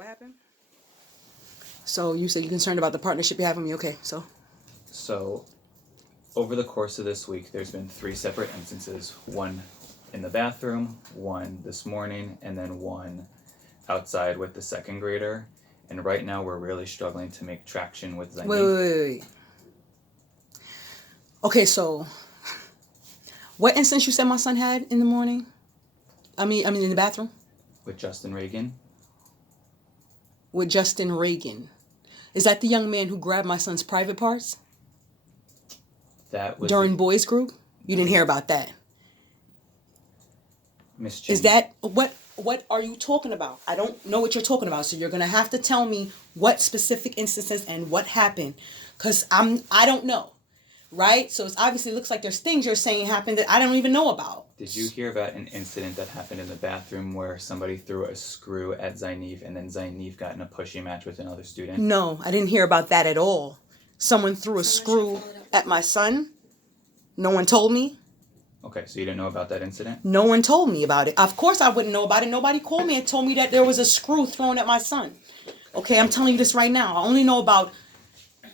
what happened? So you said you're concerned about the partnership you have with me. Okay, so. So, over the course of this week, there's been 3 separate instances. One in the bathroom, one this morning, and then one outside with the 2nd grader. And right now we're really struggling to make traction with Zainib. Wait. Okay, so what instance you said my son had in the morning? I mean in the bathroom? With Justin Reagan. With Justin Reagan. Is that the young man who grabbed my son's private parts? That was during boys group? You didn't hear about that. Miss Chin. Is that what are you talking about? I don't know what you're talking about. So you're going to have to tell me what specific instances and what happened, cuz I don't know. Right? So it obviously looks like there's things you're saying happened that I don't even know about. Did you hear about an incident that happened in the bathroom where somebody threw a screw at Zainib and then Zainib got in a pushy match with another student? No, I didn't hear about that at all. Someone threw a screw at my son. No one told me. Okay, so you didn't know about that incident? No one told me about it. Of course I wouldn't know about it. Nobody called me and told me that there was a screw thrown at my son. Okay, I'm telling you this right now. I only know about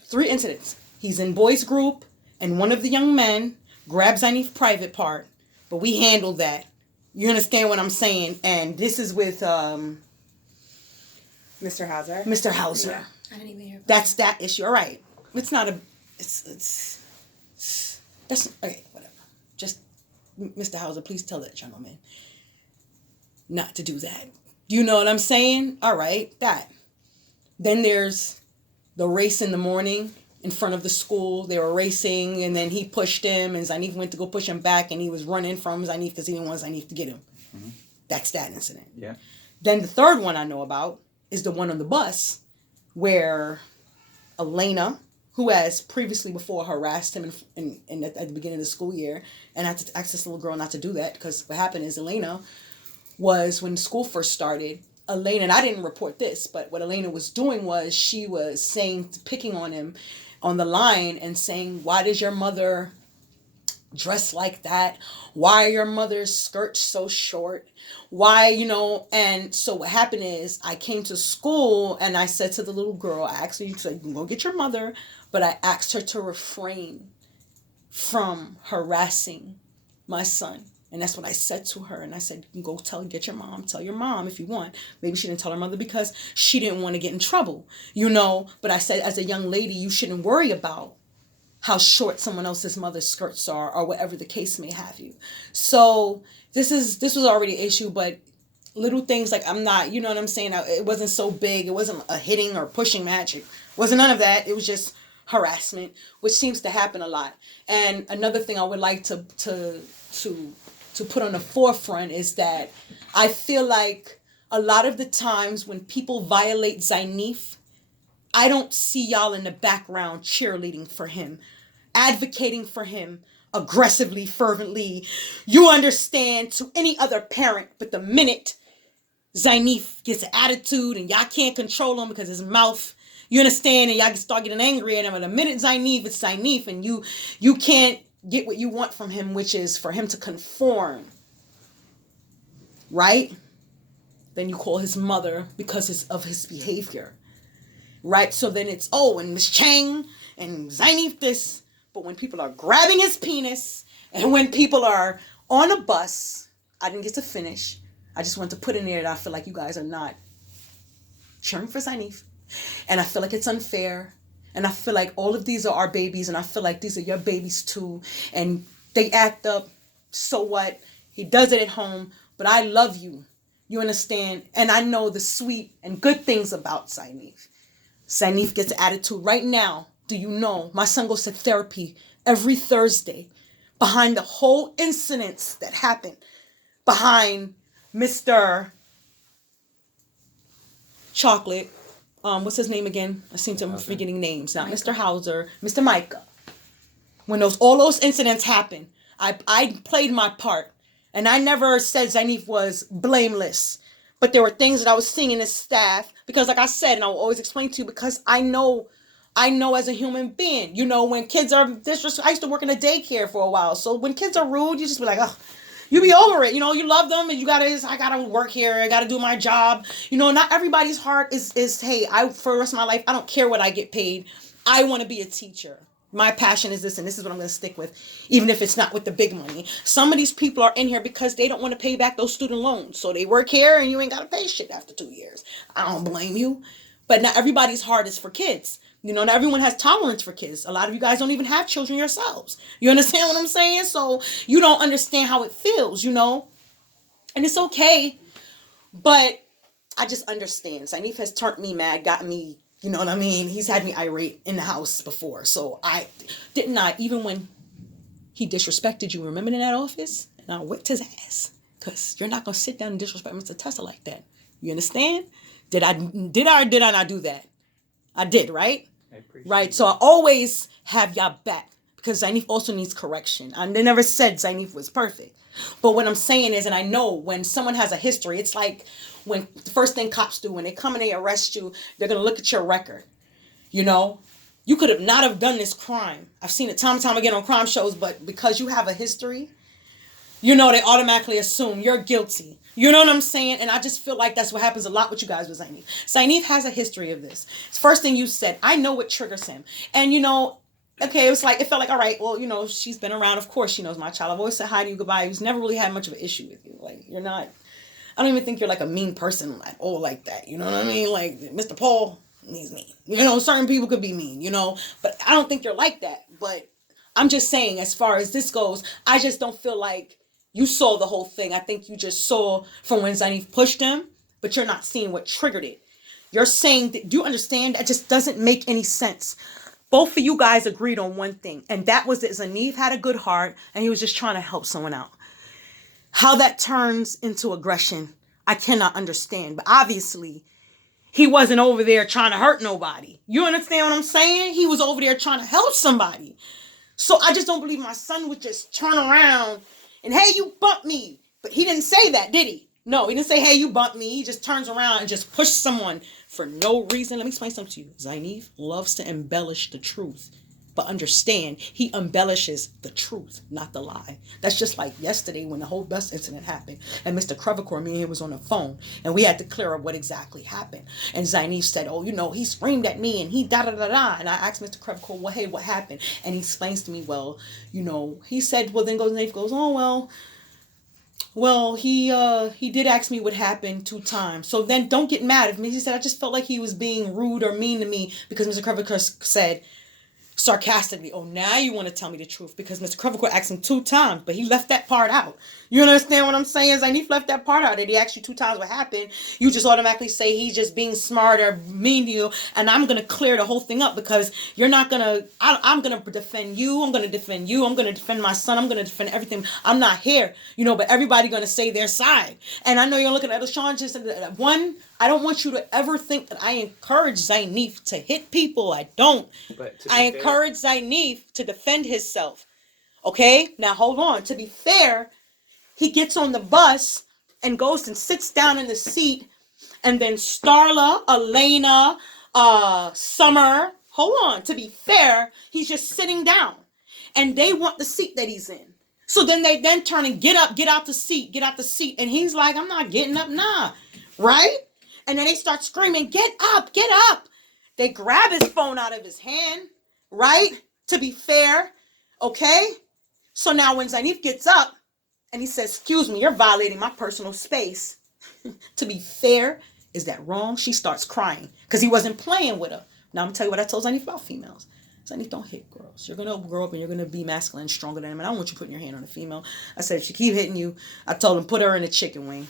3 incidents. He's in boys group, and one of the young men grabbed Zainif's private part, but we handled that. You understand what I'm saying? And this is with Mr. Hauser. Mr. Hauser. Yeah. I didn't even hear about That's that issue. All right. It's not a. It's that's okay. Whatever. Just Mr. Hauser, please tell that gentleman not to do that. You know what I'm saying? All right. That. Then there's the race in the morning in front of the school. They were racing, and then he pushed him, and Zainif went to go push him back, and he was running from Zainif because he didn't want Zainif to get him. Mm-hmm. That's that incident. Yeah. Then the third one I know about is the one on the bus where Elena, who has previously before harassed him at the beginning of the school year, and I had to ask this little girl not to do that, because what happened is Elena was, when school first started, Elena, and I didn't report this, but what Elena was doing was she was saying, picking on him on the line and saying, why does your mother dress like that? Why are your mother's skirts so short? Why, and so what happened is I came to school and I said to the little girl, I asked her, you said, go get your mother, but I asked her to refrain from harassing my son. And that's what I said to her. And I said, you can go get your mom. Tell your mom if you want. Maybe she didn't tell her mother because she didn't want to get in trouble, But I said, as a young lady, you shouldn't worry about how short someone else's mother's skirts are or whatever the case may have you. So this was already an issue, but little things like I'm not, you know what I'm saying? It wasn't so big. It wasn't a hitting or pushing match. It wasn't none of that. It was just harassment, which seems to happen a lot. And another thing I would like to put on the forefront is that I feel like a lot of the times when people violate Zainif, I don't see y'all in the background cheerleading for him, advocating for him aggressively, fervently. You understand, to any other parent, but the minute Zainif gets an attitude and y'all can't control him because his mouth, you understand, and y'all can start getting angry at him. And the minute Zainif, it's Zainif, and you can't get what you want from him, which is for him to conform, right? Then you call his mother because of his behavior, right? So then it's, and Miss Chang and Zainif this. But when people are grabbing his penis and when people are on a bus, I didn't get to finish. I just want to put in there that I feel like you guys are not cheering for Zainif. And I feel like it's unfair. And I feel like all of these are our babies, and I feel like these are your babies too. And they act up, so what? He does it at home, but I love you. You understand? And I know the sweet and good things about Zainif. Zainif gets an attitude right now. Do you know? My son goes to therapy every Thursday behind the whole incidents that happened. Behind Mr. Chocolate. What's his name again? I seem to be forgetting names. Not Mr. Hauser, Mr. Micah. When all those incidents happened, I played my part. And I never said Zainif was blameless. But there were things that I was seeing in his staff. Because like I said, and I will always explain to you, because I know as a human being, when kids are disrespectful. I used to work in a daycare for a while. So when kids are rude, you just be like, oh, You be over it. You know, you love them and I gotta work here. I gotta do my job. You know, not everybody's heart is hey, for the rest of my life, I don't care what I get paid. I want to be a teacher. My passion is this, and this is what I'm going to stick with, even if it's not with the big money. Some of these people are in here because they don't want to pay back those student loans. So they work here and you ain't got to pay shit after 2 years. I don't blame you. But not everybody's heart is for kids. You know, not everyone has tolerance for kids. A lot of you guys don't even have children yourselves. You understand what I'm saying? So you don't understand how it feels, you know? And it's okay. But I just understand. Sainif has turned me mad, got me, you know what I mean? He's had me irate in the house before. So even when he disrespected you, remember in that office? And I whipped his ass. Because you're not going to sit down and disrespect Mr. Tessa like that. You understand? Did I or did I not do that? I did, right? I appreciate right. So I always have y'all back. Because Zainif also needs correction. I never said Zainif was perfect. But what I'm saying is, and I know when someone has a history, it's like when the first thing cops do, when they come and they arrest you, they're going to look at your record. You know, you could have not have done this crime. I've seen it time and time again on crime shows, but because you have a history, you know, they automatically assume you're guilty. You know what I'm saying? And I just feel like that's what happens a lot with you guys with Zainif. Zainif has a history of this. It's first thing you said, I know what triggers him. And, you know, okay, it felt like, all right, well, you know, she's been around. Of course, she knows my child. I've always said hi to you, goodbye. He's never really had much of an issue with you. Like, you're not, I don't even think you're like a mean person at all like that. You know what I mean? Like, Mr. Paul, he's mean. You know, certain people could be mean, you know, but I don't think you're like that. But I'm just saying, as far as this goes, I just don't feel like you saw the whole thing. I think you just saw from when Zainif pushed him, but you're not seeing what triggered it. You're saying that, do you understand? That just doesn't make any sense. Both of you guys agreed on one thing, and that was that Zainif had a good heart, and he was just trying to help someone out. How that turns into aggression, I cannot understand. But obviously, he wasn't over there trying to hurt nobody. You understand what I'm saying? He was over there trying to help somebody. So I just don't believe my son would just turn around and, hey, you bumped me. But he didn't say that, did he? No, he didn't say, hey, you bumped me. He just turns around and just pushes someone for no reason. Let me explain something to you. Zainif loves to embellish the truth. But understand, he embellishes the truth, not the lie. That's just like yesterday when the whole bus incident happened. And Mr. Crevicore, me and him was on the phone. And we had to clear up what exactly happened. And Zainif said, oh, you know, he screamed at me and he da-da-da-da. And I asked Mr. Crevicore, well, hey, what happened? And he explains to me, well, you know, he said, well, then Zainif goes, oh, well, he did ask me what happened 2 times. So then don't get mad at me. He said, I just felt like he was being rude or mean to me because Mr. Crevicore said sarcastically, oh, now you want to tell me the truth because Mr. Crevicore asked him 2 times, but he left that part out. You understand what I'm saying? Zainif left that part out. That he asked you 2 times what happened. You just automatically say he's just being smart or mean to you, and I'm going to clear the whole thing up because you're not going to, I'm going to defend you. I'm going to defend you. I'm going to defend my son. I'm going to defend everything. I'm not here, you know, but everybody going to say their side. And I know you're looking at LaShawn just one. I don't want you to ever think that I encourage Zainif to hit people. I don't. I encourage Zainif to defend himself. Okay? Now, hold on. To be fair, he gets on the bus and goes and sits down in the seat. And then Starla, Elena, Summer. Hold on. To be fair, he's just sitting down. And they want the seat that he's in. So then they turn and get out the seat. And he's like, I'm not getting up, nah. Right? And then they start screaming, get up. They grab his phone out of his hand, right? To be fair, okay? So now when Zainif gets up and he says, excuse me, you're violating my personal space. To be fair, is that wrong? She starts crying because he wasn't playing with her. Now I'm going to tell you what I told Zainif about females. Zainif, don't hit girls. You're going to grow up and you're going to be masculine, stronger than them. And I don't want you putting your hand on a female. I said, if she keep hitting you, I told him, put her in a chicken wing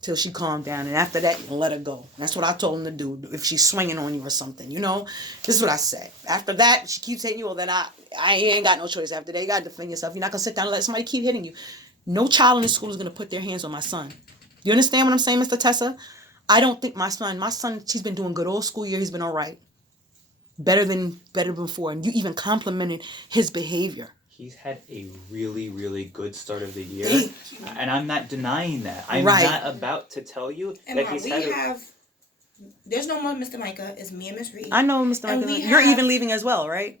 till she calmed down, and after that, let her go. That's what I told him to do. If she's swinging on you or something, you know, this is what I said. After that, if she keeps hitting you, well, then I ain't got no choice. After that, you gotta defend yourself. You're not gonna sit down and let somebody keep hitting you. No child in the school is gonna put their hands on my son. You understand what I'm saying, Mr. Tessa? I don't think my son, he's been doing good all school year. He's been all right, better than before, and you even complimented his behavior. He's had a really, really good start of the year, and I'm not denying that. I'm not about to tell you and that Mom, he's there's no more Mr. Micah. It's me and Miss Reed. I know, Mr. Micah. You're even leaving as well, right?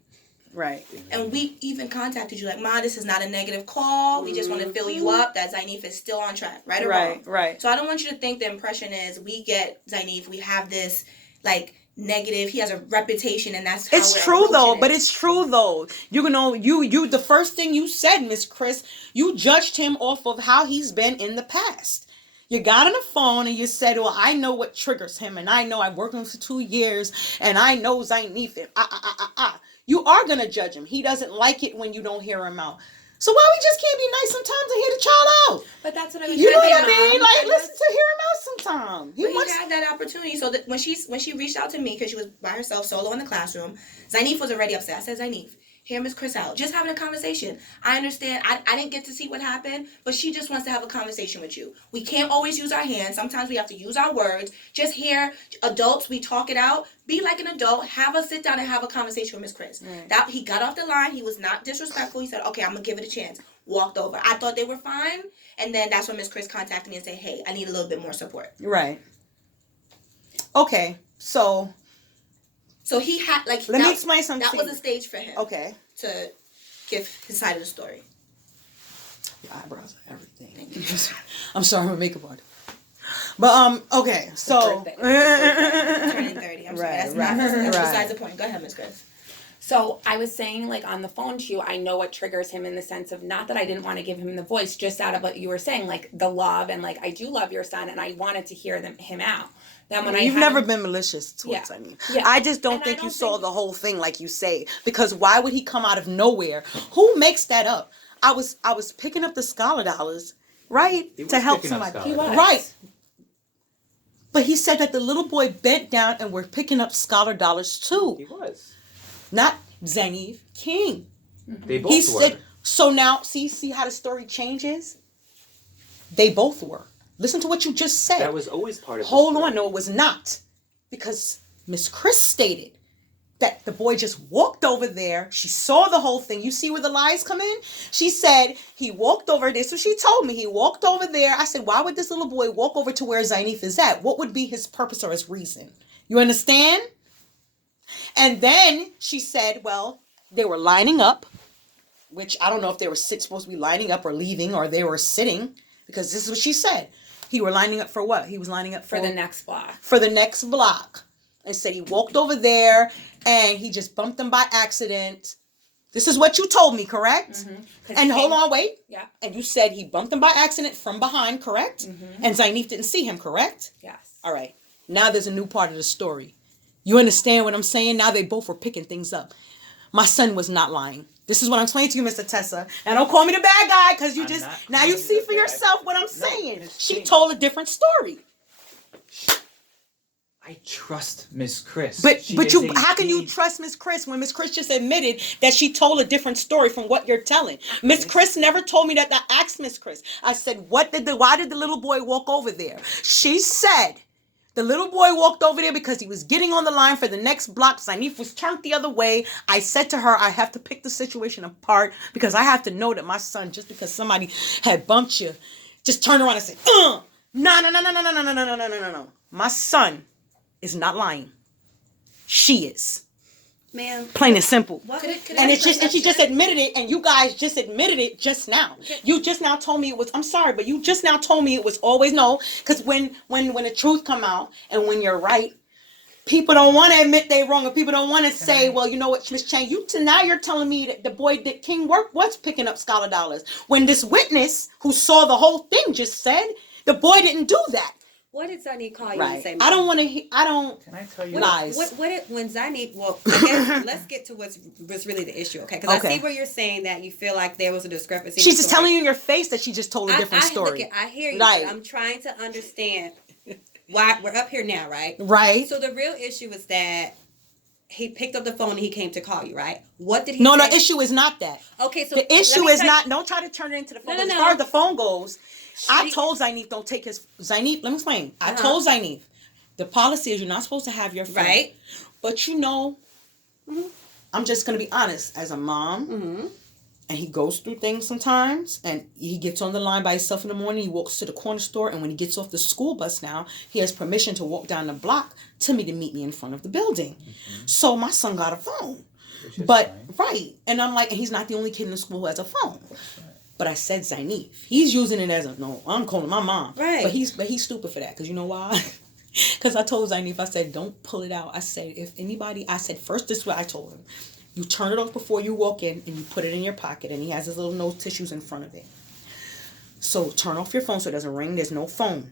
Right. And we even contacted you like, Ma, this is not a negative call. We just want to fill you up that Zainif is still on track, right or wrong. Right. So I don't want you to think the impression is we get Zainif, we have this like negative. He has a reputation, and that's how it's we're true though. it. But it's true though. You know, you the first thing you said, Miss Chris, you judged him off of how he's been in the past. You got on the phone and you said, well, I know what triggers him, and I know I've worked with him for 2 years, and I know Zainif. You are going to judge him. He doesn't like it when you don't hear him out. So why we just can't be nice sometimes and hear the child out? But that's what I was You know trying what to I mean? Like, listen to hear him out sometime. He had that opportunity. So that when she reached out to me, because she was by herself, solo in the classroom, Zainif was already upset. I said, Zainif, hear Miss Chris out. Just having a conversation. I understand. I didn't get to see what happened, but she just wants to have a conversation with you. We can't always use our hands. Sometimes we have to use our words. Just hear adults. We talk it out. Be like an adult. Have a sit down and have a conversation with Miss Chris. Right. That he got off the line. He was not disrespectful. He said, okay, I'm going to give it a chance. Walked over. I thought they were fine. And then that's when Miss Chris contacted me and said, hey, I need a little bit more support. Right. Okay. So he had, like... Let me explain something. That was a stage for him. Okay. To give his side of the story. Your eyebrows are everything. I'm sorry, I'm a makeup artist. But okay, so Turning 30. I'm sorry. That's besides the point. Go ahead, Miss Chris. So I was saying, like, on the phone to you, I know what triggers him in the sense of not that I didn't want to give him the voice, just out of what you were saying, like the love, and like I do love your son, and I wanted to hear him out. Then when you've never been malicious towards him. Yeah. I just don't think you saw the whole thing like you say, because why would he come out of nowhere? Who makes that up? I was picking up the scholar dollars, right, to help somebody. He was. Right. But he said that the little boy bent down and were picking up scholar dollars too. He was. Not Zainif, King. They both He were. said, so now, see how the story changes? They both were. Listen to what you just said. That was always part of Hold on, no, it was not. Because Miss Chris stated that the boy just walked over there. She saw the whole thing. You see where the lies come in? She said he walked over there. So she told me he walked over there. I said, why would this little boy walk over to where Zainif is at? What would be his purpose or his reason? You understand? And then she said, well, they were lining up, which I don't know if they were supposed to be lining up or leaving, or they were sitting, because this is what she said. He were lining up for what? He was lining up for the next block. For the next block. And said he walked over there and he just bumped them by accident. This is what you told me, correct? Mm-hmm. And hold on, wait. Yeah. And you said he bumped them by accident from behind, correct? Mm-hmm. And Zainif didn't see him, correct? Yes. All right. Now there's a new part of the story. You understand what I'm saying? Now they both were picking things up. My son was not lying. This is what I'm explaining to you, Mr. Tessa. And don't call me the bad guy, because you just, now you see for yourself what I'm saying. She told a different story. I trust Miss Chris. But you, how can you trust Miss Chris when Miss Chris just admitted that she told a different story from what you're telling? Miss Chris never told me that. I asked Miss Chris. I said, why did the little boy walk over there? She said the little boy walked over there because he was getting on the line for the next block. Zainif was turned the other way. I said to her, I have to pick the situation apart because I have to know that my son, just because somebody had bumped you, just turn around and say, no. My son is not lying. She is. Ma'am. Plain and simple. And she just admitted it, and you guys just admitted it just now. You just now told me it was, I'm sorry, but you just now told me it was always no, because when the truth come out and when you're right, people don't want to admit they wrong, or people don't want to say, well, you know what, Miss Chang, now you're telling me that the boy that King worked was picking up scholar dollars. When this witness who saw the whole thing just said the boy didn't do that. What did Zainib call you Right. and say? I don't want to. I don't. Can I tell you lies? When Zainib? Well, I guess let's get to what's really the issue, okay? Because I see where you're saying that you feel like there was a discrepancy. She's just telling you in your face that she just told a different story. I hear you. Right. But I'm trying to understand why we're up here now, right? Right. So the real issue is that he picked up the phone and he came to call you, right? What did he? No, say? the issue is not that. Okay, so the issue is not. Don't try to turn it into the phone. No. As far as the phone goes, I told Zainib don't take his Zainib. Let me explain. I told Zainib the policy is you're not supposed to have your phone. Right. But you know, I'm just gonna be honest. As a mom, and he goes through things sometimes, and he gets on the line by himself in the morning. He walks to the corner store, and when he gets off the school bus now, he has permission to walk down the block to meet me in front of the building. So my son got a phone. Which is But fine. right, and I'm like, and he's not the only kid in the school who has a phone. Right. But I said Zainif. He's using it as a no. I'm calling my mom. Right. But he's stupid for that because you know why? Because I told Zainif, I said, don't pull it out. I said, if anybody, I said first, this is what I told him. You turn it off before you walk in and you put it in your pocket, and he has his little nose tissues in front of it. So turn off your phone so it doesn't ring. There's no phone.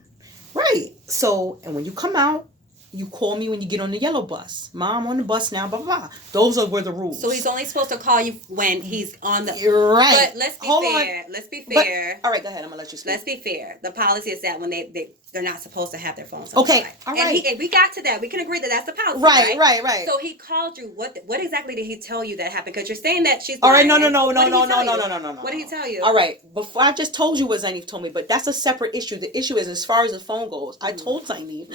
Right. So, and when you come out, you call me when you get on the yellow bus. Mom, on the bus now, blah, blah, blah. Those were the rules. So he's only supposed to call you when he's on the... You're right. But let's be Hold fair. on. Let's be fair. All right, go ahead. I'm going to let you speak. Let's be fair. The policy is that when they're not supposed to have their phones on. Okay, all right. And we got to that. We can agree that that's the policy, Right. So he called you. What exactly did he tell you that happened? Because you're saying that she's... All right, no. What did he tell you? What What did he tell you? All right, before I just told you what Zainif told me, but that's a separate issue. The issue is as far as the phone goes, I told Zainif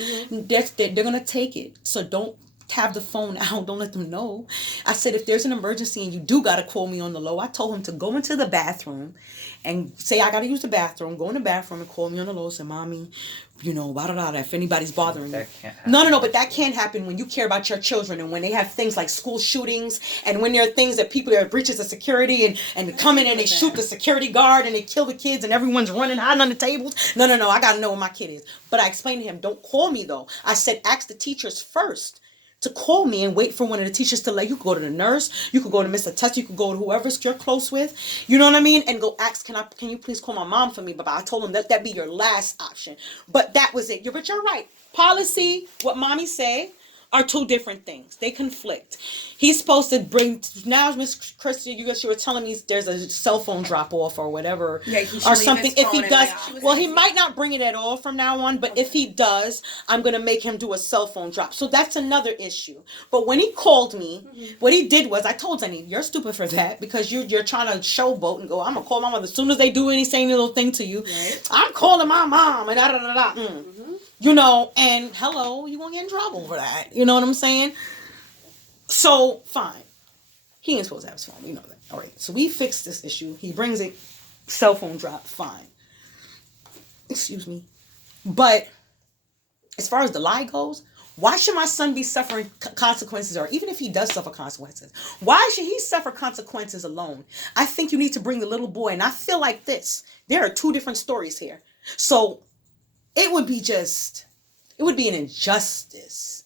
they're going to take it. So don't have the phone out. Don't let them know. I said, if there's an emergency and you do got to call me on the low, I told him to go into the bathroom and say, I got to use the bathroom. Go in the bathroom and call me on the low. Say, mommy, you know, blah, blah, blah, if anybody's bothering me. That can't happen. No, but that can't happen when you care about your children and when they have things like school shootings and when there are things that people are breaches of security and come in and they shoot the security guard and they kill the kids and everyone's running hiding on the tables. No, I got to know where my kid is. But I explained to him, don't call me though. I said, ask the teachers first to call me and wait for one of the teachers to let you go to the nurse, you could go to Mr. Tess, you could go to whoever you're close with, you know what I mean, and go ask, can you please call my mom for me? But I told him that be your last option. But that was it. But you're right. Policy, what mommy say, are two different things. They conflict. He's supposed to bring, now Miss Christie, you were telling me there's a cell phone drop off or whatever, Yeah, he should or leave something. his If he phone in does, my office. well, he might not bring it at all from now on, but if he does, I'm going to make him do a cell phone drop. So that's another issue. But when he called me, what he did was, I told Zanny, you're stupid for that because you're trying to showboat and go, I'm going to call my mother. As soon as they do any same little thing to you, I'm calling my mom and da da da da. You know, and hello, you won't get in trouble for that. You know what I'm saying? So, fine. He ain't supposed to have his phone. You know that. All right. So we fixed this issue. He brings it. Cell phone drop. Fine. Excuse me. But as far as the lie goes, why should my son be suffering consequences? Or even if he does suffer consequences, why should he suffer consequences alone? I think you need to bring the little boy. And I feel like this. There are two different stories here. So it would be an injustice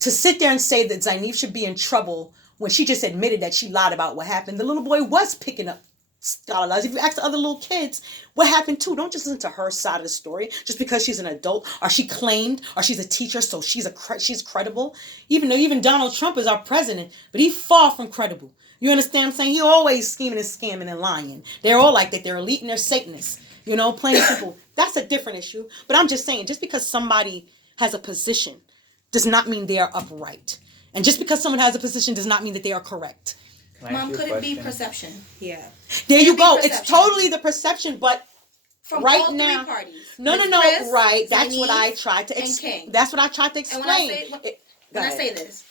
to sit there and say that Zainif should be in trouble when she just admitted that she lied about what happened. The little boy was picking up scholars. If you ask the other little kids what happened too, don't just listen to her side of the story just because she's an adult or she claimed or she's a teacher, so she's credible. Even Donald Trump is our president, but he's far from credible. You understand what I'm saying? He always scheming and scamming and lying. They're all like that. They're elite and they're Satanists. You know, plain and simple. That's a different issue. But I'm just saying, just because somebody has a position does not mean they are upright. And just because someone has a position does not mean that they are correct. Mom, could it be perception? Yeah. There you go. It's totally the perception, but from right all now, three parties. No, Chris, right. That's Zainif, what I tried to explain. That's what I tried to explain. And when I say this,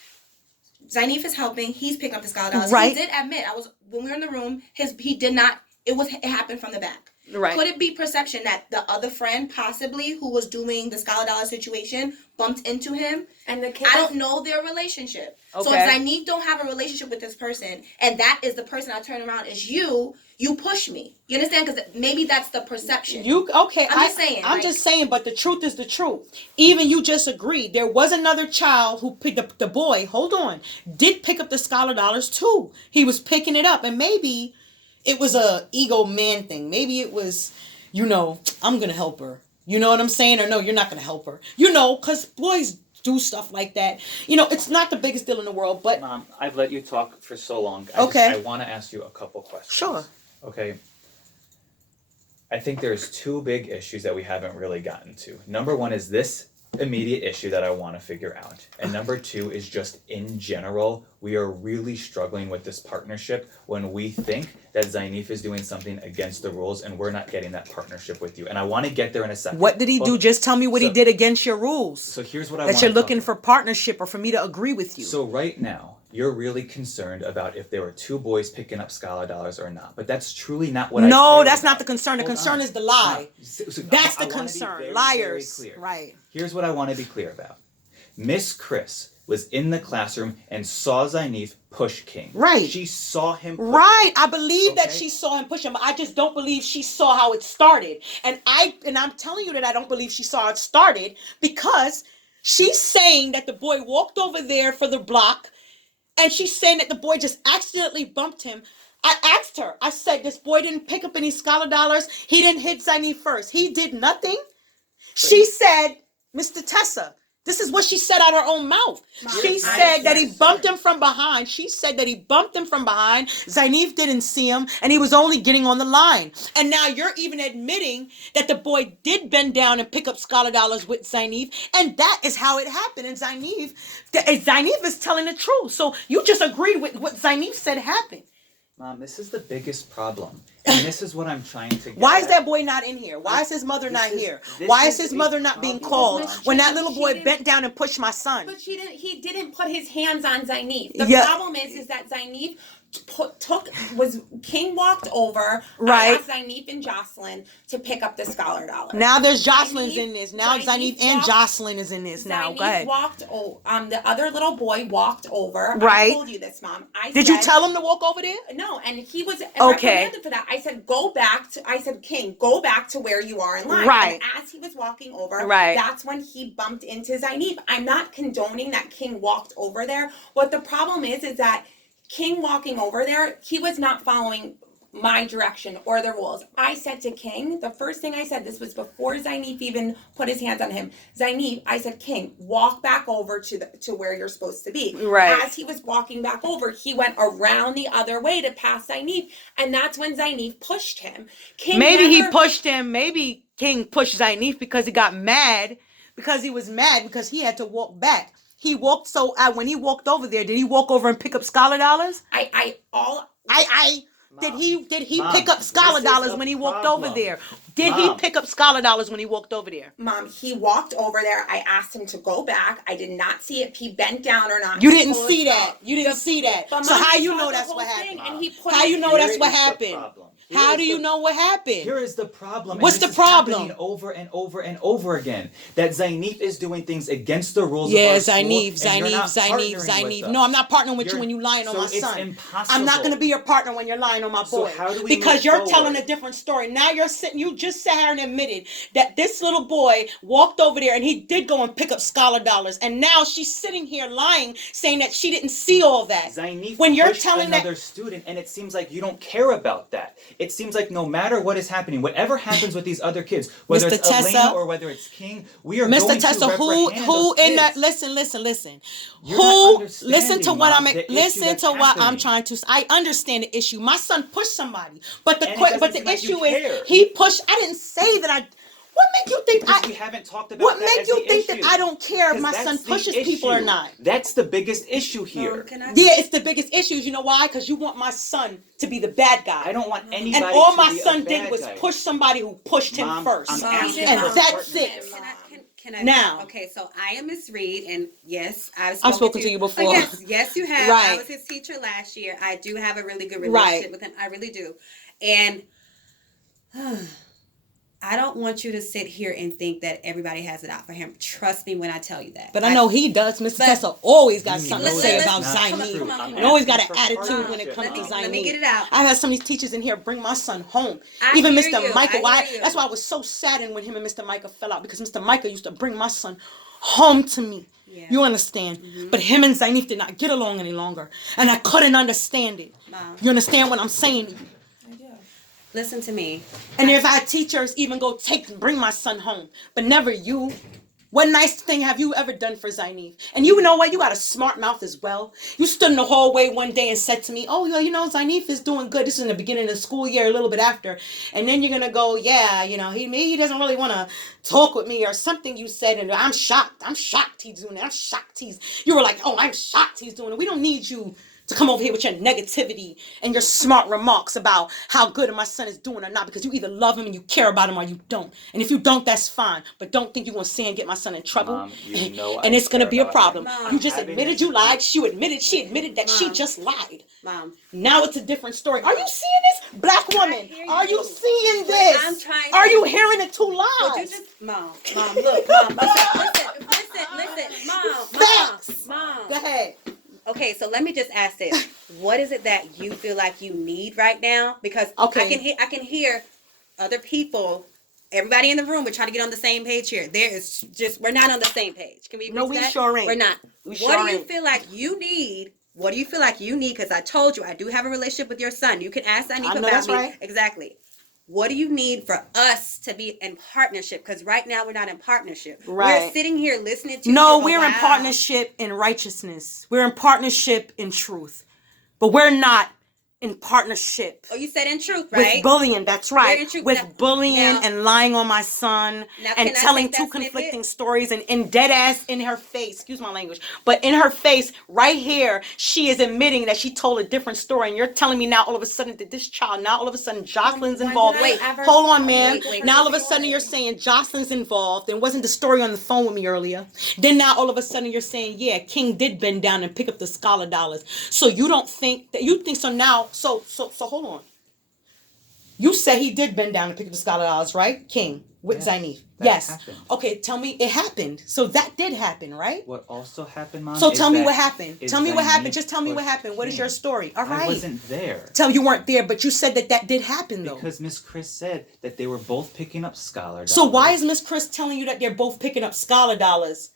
Zainif is helping. He's picking up the scholar dollars. Right. He did admit, when we were in the room, it happened from the back. Right. Could it be perception that the other friend, possibly, who was doing the scholar dollar situation, bumped into him? And the kid, I don't know their relationship. Okay. So if Zainif don't have a relationship with this person, and that is the person I turn around as you push me. You understand? Because maybe that's the perception. I'm just saying, but the truth is the truth. Even you just agreed. There was another child who picked up the boy. Hold on, did pick up the scholar dollars too. He was picking it up, and maybe it was a ego man thing. Maybe it was, I'm gonna help her. You know what I'm saying? Or no, you're not gonna help her. Because boys do stuff like that. It's not the biggest deal in the world, but Mom, I've let you talk for so long. Okay. I want to ask you a couple questions. Sure. Okay. I think there's two big issues that we haven't really gotten to. Number one is this immediate issue that I want to figure out. And number two is just in general, we are really struggling with this partnership when we think that Zainif is doing something against the rules and we're not getting that partnership with you. And I want to get there in a second. What did he do? Just tell me what he did against your rules. So here's what I want want that you're looking for partnership or for me to agree with you. So right now, you're really concerned about if there were two boys picking up scholar dollars or not. But that's truly not what I care No, that's about. not the concern. The Hold concern on. is the lie. So That's I the wanna be concern. very, Liars. very clear. Right. Here's what I want to be clear about. Miss Chris was in the classroom and saw Zainif push King. Right. She saw him push Right. him. I believe that she saw him push him, but I just don't believe she saw how it started. And I'm telling you that I don't believe she saw how it started because she's saying that the boy walked over there for the block, and she's saying that the boy just accidentally bumped him. I asked her, I said, this boy didn't pick up any scholar dollars. He didn't hit Zainif first. He did nothing. She said, Mr. Tessa, this is what she said out her own mouth. She said that he bumped him from behind. She said that he bumped him from behind. Zainif didn't see him, and he was only getting on the line. And now you're even admitting that the boy did bend down and pick up scholar dollars with Zainif, and that is how it happened. And Zainif is telling the truth. So you just agreed with what Zainif said happened. Mom, this is the biggest problem. And this is what I'm trying to get Why is at. that boy not in here? Why is his mother not here? Why is his mother not being called when that little boy bent down and pushed my son? But he didn't put his hands on Zainif. The Yeah. problem is that Zainif King walked over. Right. I asked Zainif and Jocelyn to pick up the scholar dollars. Now there's Jocelyn's in this. Now Zainif and walked- Jocelyn is in this now. Go ahead. The other little boy walked over. Right. I told you this, Mom. Did you tell him to walk over there? No, and he was Okay. reprimanded for that. I said, King, go back to where you are in line. Right. And as he was walking over, Right. that's when he bumped into Zainif. I'm not condoning that King walked over there. What the problem is that King walking over there, he was not following my direction or the rules. I said to King, the first thing I said, this was before Zainif even put his hands on him. Zainif, I said, King, walk back over to where you're supposed to be. Right. As he was walking back over, he went around the other way to pass Zainif, and that's when Zainif pushed him. He pushed him. Maybe King pushed Zainif because he got mad. Because he was mad because he had to walk back. He walked when he walked over there, did he walk over and pick up scholar dollars? Did he Mom, pick up scholar this is dollars a when he walked problem. over there? Did he pick up scholar dollars when he walked over there? Mom, he walked over there. I asked him to go back. I did not see if he bent down or not. You didn't see that. You didn't see that. But So Mom, how I you saw know the that's whole what thing, happened? and he put How you know Here that's what is the happened? problem. How do you know what happened? Here is the problem. What's and the this problem? Is happening over and over and over again. That Zainif is doing things against the rules Yeah, of our school. and you're not partnering with Zainif. us. No, I'm not partnering with you when you lying on so my it's son. impossible. I'm not going to be your partner when you're lying on my So boy. how do we because move you're forward? telling a different story. Now you just sat here and admitted that this little boy walked over there and he did go and pick up scholar dollars. And now she's sitting here lying, saying that she didn't see all that. Zainif when you're pushed telling another student, and it seems like you don't care about that. It seems like no matter what is happening, whatever happens with these other kids, whether Mr. it's Tessa, Elena or whether it's King, we are Mr. going Tessa, to who reprehend in those that? kids. Listen. You're not Listen to understanding, what Mom, the issue listen that's to what I'm happening. trying to. I understand the issue. My son pushed somebody, but the And it doesn't but the seem like you issue is care. he pushed. I didn't say that I. What make you think Because we haven't talked about What that make as you the think issue. that I don't care if my Because son that's the pushes people or issue. not? That's the biggest issue here. Yeah, it's the biggest issue. You know why? Because you want my son to be the bad guy. I don't want anybody And all to my be son a did bad was guy. push somebody who pushed him Mom, first. I'm asking And for that's partnership. it. Can I Now. Okay, so I am Miss Reed, and yes, I've spoken to you before. Oh, yes, you have. Right. I was his teacher last year. I do have a really good Right. relationship with him. I really do. And I don't want you to sit here and think that everybody has it out for him. Trust me when I tell you that. But I know he does. Mr. Tessa always got You something to know say that's about not Zainib. true. Come on. And always got an asking for attitude when it partnership, comes to Mom. Zainib. Let me get it out. I've had some of these teachers in here bring my son home. I Even hear Mr. you. Michael. I hear you. That's why I was so saddened when him and Mr. Micah fell out, because Mr. Micah used to bring my son home to me. Yeah. You understand? But him and Zainib did not get along any longer. And I couldn't understand it. Mom. You understand what I'm saying to you? Listen to me. And if our teachers even go bring my son home, but never you. What nice thing have you ever done for Zainib? And you know what? You got a smart mouth as well. You stood in the hallway one day and said to me, oh, you know, Zainib is doing good. This is in the beginning of the school year, a little bit after. And then you're going to go, yeah, you know, he doesn't really want to talk with me or something you said. And I'm shocked. I'm shocked he's doing it. I'm shocked you were like, oh, I'm shocked he's doing it. We don't need you to come over here with your negativity and your smart remarks about how good my son is doing or not, because you either love him and you care about him or you don't. And if you don't, that's fine. But don't think you're going to say and get my son in trouble. Mom, you know and I it's going to care be a about problem. him. Mom. You just Having admitted this- you lied. She admitted that she Mom. just lied. Mom. Now it's a different story. Are you seeing this? Black woman, hear are you you. seeing But this? I'm trying Are to- you hearing the two Would you lies? just, Mom, look, Mom, listen, Mom, Facts. Mom, Okay, so let me just ask this: what is it that you feel like you need right now? Because I can hear other people. Everybody in the room, we're trying to get on the same page here. There is just, we're not on the same page. Can we agree to that? Sure ain't. We're not. We What sure do you ain't. feel like you need? What do you feel like you need? Because I told you, I do have a relationship with your son. You can ask Anif about me. Right. Exactly. What do you need for us to be in partnership? Because right now we're not in partnership. Right. We're sitting here listening to you. No, we're in partnership in righteousness. We're in partnership in truth. But we're not in partnership. Oh, you said in truth, right? With bullying, that's right. With now, bullying and lying on my son and telling two conflicting stories and in dead ass in her face, excuse my language, but in her face right here, she is admitting that she told a different story. And you're telling me now all of a sudden that this child, now all of a sudden Jocelyn's involved. Wait, hold on, ma'am. Now all of a sudden you're saying Jocelyn's involved and wasn't the story on the phone with me earlier. Then now all of a sudden you're saying, yeah, King did bend down and pick up the scholar dollars. So you don't think that you think so now. So hold on. You said he did bend down and pick up the scholar dollars, right? King with Zainif. Yes. Happened. Okay, tell me it happened. So that did happen, right? What also happened, Mom? So tell me what happened. Tell me what happened. Just tell me what happened. What is your story? All right. I wasn't there. Tell you weren't there, but you said that did happen though. Because Miss Chris said that they were both picking up scholar dollars. So why is Miss Chris telling you that they're both picking up scholar dollars?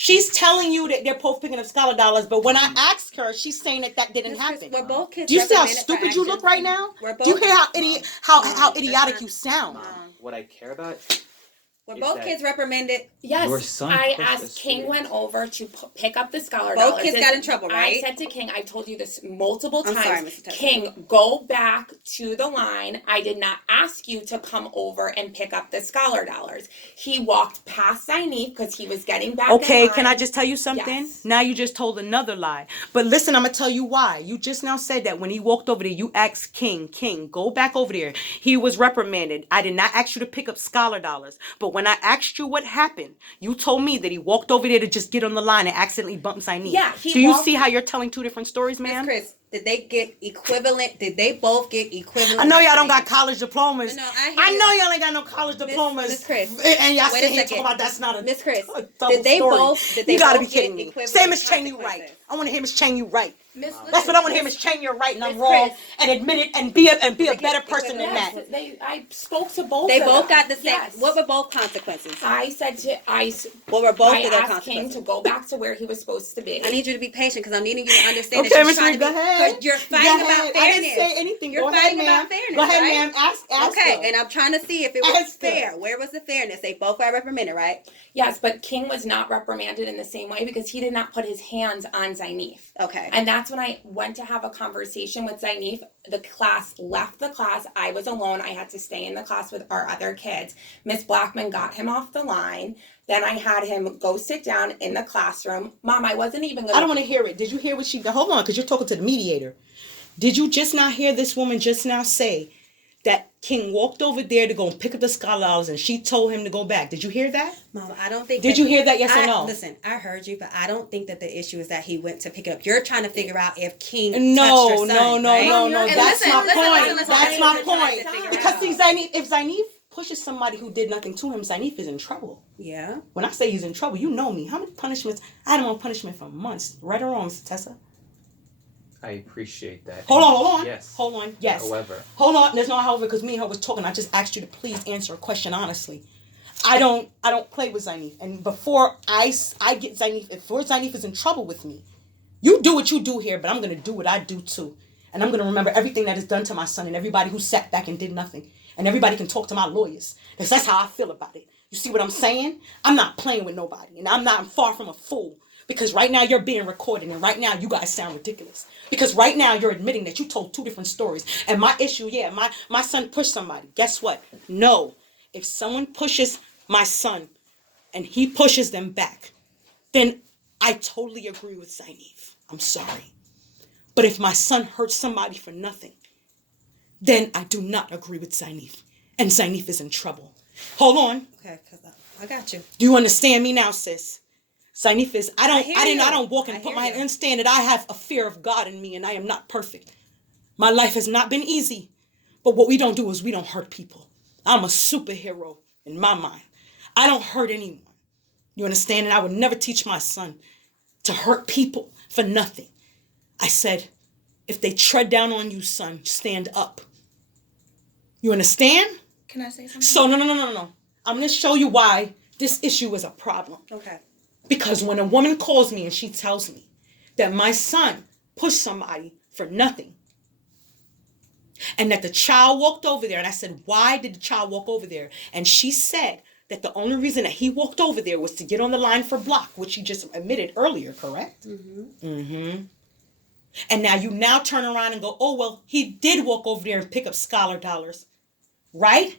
She's telling you that they're both picking up scholar dollars, but when I asked her, she's saying that didn't happen. We're both kids. Do you see how stupid you look right now? Do you hear how idiotic you sound? Mom, what I care about. We're both kids reprimanded. Yes, your son I asked King went over to pick up the scholar dollars. Both kids got in trouble, right? I said to King, I told you this multiple times. I'm sorry, Mr. Tesla. King, go back to the line. I did not ask you to come over and pick up the scholar dollars. He walked past Zainif because he was getting back. Okay, can I just tell you something? Yes. Now you just told another lie. But listen, I'm gonna tell you why. You just now said that when he walked over there, you asked King, go back over there. He was reprimanded. I did not ask you to pick up scholar dollars. But when I asked you what happened, you told me that he walked over there to just get on the line and accidentally bumped Zainif. Yeah, do you see how you're telling two different stories, ma'am? Miss Chris, did they get equivalent? Did they both get equivalent? I know y'all don't got college diplomas. No, I know y'all ain't got no college diplomas. Miss Chris, and y'all sit here talking about that's not a Miss Chris. Did they story. both? Did they you gotta both be kidding me. Say Miss Chang, you right. I want to hear Miss Chang, you right. That's what I want to hear, Miss Chang, you're right and I'm wrong, and admit it and be a better person than that. I spoke to both. They of both them. got the same. Yes. What were both consequences? I said to what were both of their asked King consequences? to go back to where he was supposed to be. I need you to be patient because I'm needing you to understand Okay, that Miss you're trying Reed, to go ahead. You're fighting about fairness. I didn't say anything. You're go fighting ahead, about fairness. Go ahead, right? ma'am. Ask okay, her. and I'm trying to see if it was fair. Where was the fairness? They both got reprimanded, right? Yes, but King was not reprimanded in the same way because he did not put his hands on Zainif. Okay. And that's when I went to have a conversation with Zainif. The class left the class. I was alone. I had to stay in the class with our other kids. Miss Blackman got him off the line. Then I had him go sit down in the classroom. Mom, I wasn't even going to... I don't want to hear it. Did you hear what she... Hold on, because you're talking to the mediator. Did you just not hear this woman just now say that King walked over there to go and pick up the scholar dollars and she told him to go back? Did you hear that? Mom, I don't think... Did you hear that, yes or no? Listen, I heard you, but I don't think that the issue is that he went to pick it up. You're trying to figure out if King touched your son, No. That's my point. That's my point. Because see, if Zainif pushes somebody who did nothing to him, Zainif is in trouble. Yeah. When I say he's in trouble, you know me. How many punishments? I had him on punishment for months. Right or wrong, Mr. Tessa? I appreciate that. Hold on. Yes. Hold on. Yes. However. Hold on. There's no however because me and her was talking. I just asked you to please answer a question honestly. I don't play with Zainif. And before I get Zainif, before Zainif is in trouble with me, you do what you do here, but I'm going to do what I do too. And I'm going to remember everything that is done to my son and everybody who sat back and did nothing. And everybody can talk to my lawyers. Because that's how I feel about it. You see what I'm saying? I'm not playing with nobody. And I'm far from a fool. Because right now you're being recorded. And right now you guys sound ridiculous. Because right now you're admitting that you told two different stories. And my issue, my son pushed somebody. Guess what? No. If someone pushes my son and he pushes them back, then I totally agree with Zainif. I'm sorry. But if my son hurts somebody for nothing, then I do not agree with Zainif. And Zainif is in trouble. Hold on. Okay, I got you. Do you understand me now, sis? Zainif is, I don't walk and put my hand, understand that I have a fear of God in me and I am not perfect. My life has not been easy. But what we don't do is we don't hurt people. I'm a superhero in my mind. I don't hurt anyone. You understand? And I would never teach my son to hurt people for nothing. I said, if they tread down on you, son, stand up. You understand? Can I say something? So, no. I'm going to show you why this issue is a problem. Okay. Because when a woman calls me and she tells me that my son pushed somebody for nothing, and that the child walked over there, and I said, why did the child walk over there? And she said that the only reason that he walked over there was to get on the line for block, which she just admitted earlier, correct? And now you turn around and go, oh, well, he did walk over there and pick up scholar dollars, right?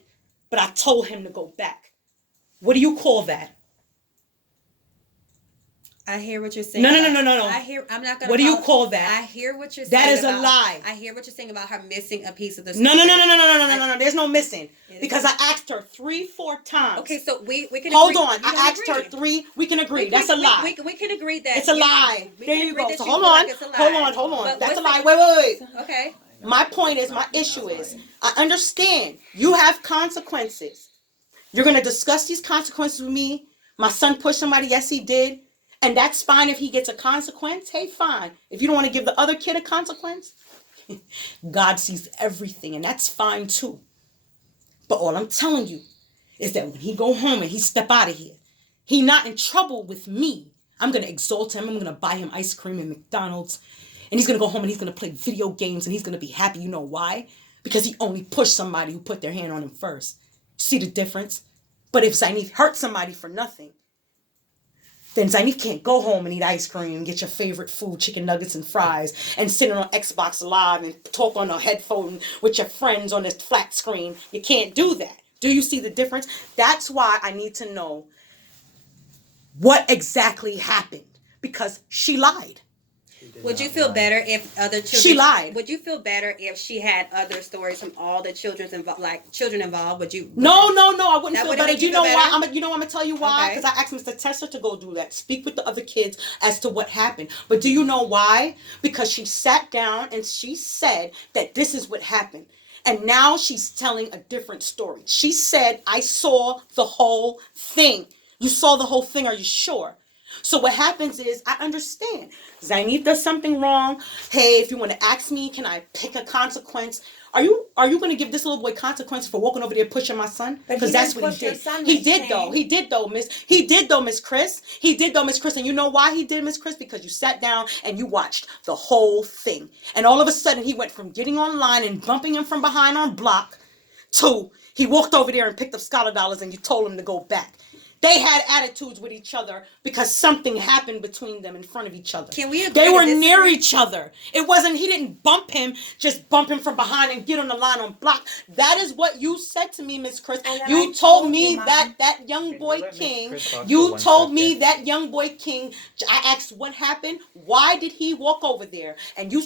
But I told him to go back. What do you call that? I hear what you're saying. No. I'm not gonna. What do you call that? I hear what you're saying. That is a lie. I hear what you're saying about her missing a piece of the story. No. There's no missing. Because I asked her 3-4 times. Okay, so we can Hold agree. on. I asked her 3. We can agree. That's a lie. We can agree that It's a lie. There you go. So hold on. But That's a lie. what's Wait. Okay. My point is, my issue is, I understand you have consequences. You're going to discuss these consequences with me. My son pushed somebody. Yes, he did. And that's fine if he gets a consequence. Hey, fine. If you don't want to give the other kid a consequence, God sees everything, and that's fine too. But all I'm telling you is that when he go home and he step out of here, he not in trouble with me. I'm going to exalt him. I'm going to buy him ice cream and McDonald's. And he's going to go home and he's going to play video games and he's going to be happy. You know why? Because he only pushed somebody who put their hand on him first. See the difference? But if Zainif hurt somebody for nothing, then Zainif can't go home and eat ice cream and get your favorite food, chicken nuggets and fries, and sit on Xbox Live and talk on a headphone with your friends on this flat screen. You can't do that. Do you see the difference? That's why I need to know what exactly happened, because she lied. Would you feel better if other children? She lied. Would you feel better if she had other stories from all the children involved? Would you? No. I wouldn't That feel wouldn't better. make Do you you know feel why? better? I'm gonna tell you why. Okay. Because I asked Mr. Tessa to go do that. Speak with the other kids as to what happened. But do you know why? Because she sat down and she said that this is what happened. And now she's telling a different story. She said, I saw the whole thing. You saw the whole thing, are you sure? So what happens is, I understand. Zainif does something wrong. Hey, if you want to ask me, can I pick a consequence? Are you going to give this little boy consequence for walking over there pushing my son? Because that's what he did. He did though, Miss Chris. He did though, Miss Chris. And you know why he did, Miss Chris? Because you sat down and you watched the whole thing. And all of a sudden, he went from getting online and bumping him from behind on block to he walked over there and picked up scholar dollars and you told him to go back. They had attitudes with each other because something happened between them in front of each other. Can we agree They were to disagree? near each other. It wasn't, he didn't just bump him from behind and get on the line on block. That is what you said to me, Miss Chris. You told me that young boy King, you told me that young boy King, I asked what happened. Why did he walk over there? And you